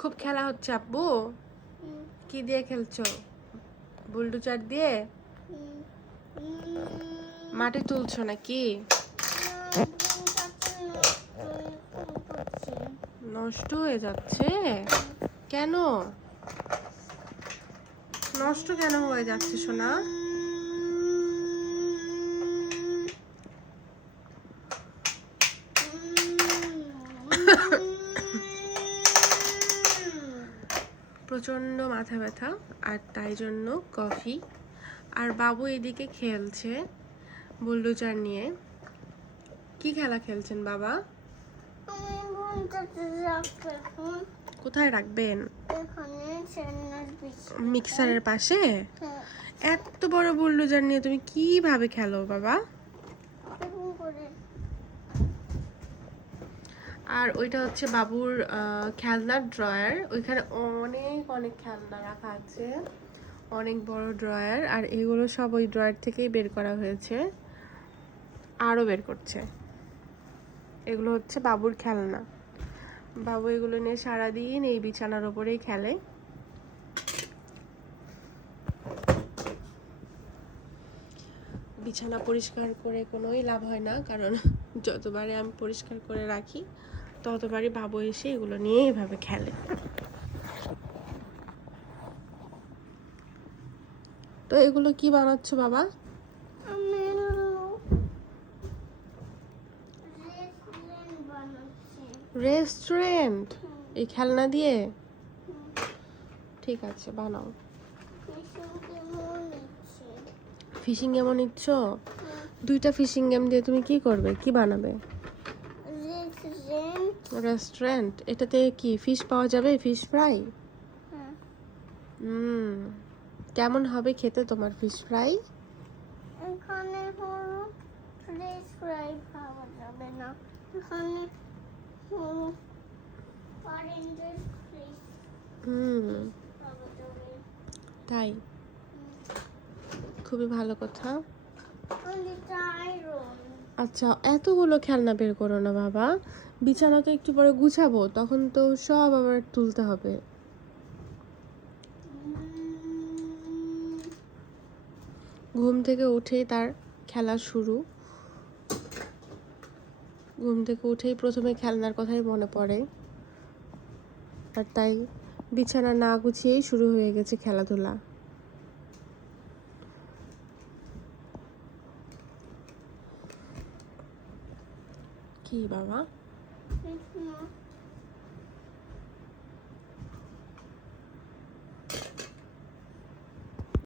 খুব খেলা হচ্ছে আব্বু? কি দিয়ে খেলছো? বুলডোজার দিয়ে? মাটি তুলছো নাকি? নষ্ট হয়ে যাচ্ছে কেন? নষ্ট কেন হয়ে যাচ্ছে সোনা? প্রচন্ড মাথা ব্যথা আর তাই জন্য কফি। আর বাবু এদিকে খেলছে বুলডোজার নিয়ে। কি খেলা খেলছেন বাবা? কোথায় রাখবেন? মিক্সারের পাশে? এত বড় বুলডোজার নিয়ে তুমি কিভাবে খেলো বাবা? আর ওইটা হচ্ছে বাবুর খেলনার ড্রয়ার। ওইখানে অনেক অনেক খেলনা রাখা আছে, অনেক বড় ড্রয়ার। আর এগুলো সব ওই ড্রয়ার থেকেই বের করা হয়েছে, আরও বের করছে। এগুলো হচ্ছে বাবুর খেলনা। বাবু এগুলো নিয়ে সারাদিন এই বিছানার ওপরেই খেলে। বিছানা পরিষ্কার করে কোনোই লাভ হয় না, কারণ যতবারে আমি পরিষ্কার করে রাখি ততবারই বাবু এসে এগুলো নিয়ে এভাবে খেলে। তো এগুলো কি বানাচ্ছো বাবা? রেস্টুরেন্ট? এই খেলনা দিয়ে? ঠিক আছে, বানাও। ফিশিং গেমও নিচ্ছ? দুইটা ফিশিং গেম দিয়ে তুমি কি করবে, কি বানাবে? রেস্টুরেন্ট? এটাতে কি ফিশ পাওয়া যাবে? Fish fry? কেমন হবে খেতে তোমার ফিশ ফ্রাই? এখানে হলো ফিশ ফ্রাই পাওয়া যাবে না, এখানে হলো অরেঞ্জের ফিশ পাওয়া যাবে। তাই? খুবই ভালো কথা। আচ্ছা, এতগুলো খেলনা বের করো না বাবা। বিছানা তো একটু পরে গুছাবো, তখন তো সব আবার তুলতে হবে। ঘুম থেকে উঠেই তার খেলা শুরু। ঘুম থেকে উঠেই প্রথমে খেলনার কথাই মনে পড়ে, আর তাই বিছানা না গুছিয়েই শুরু হয়ে গেছে খেলাধুলা। কি বাবা?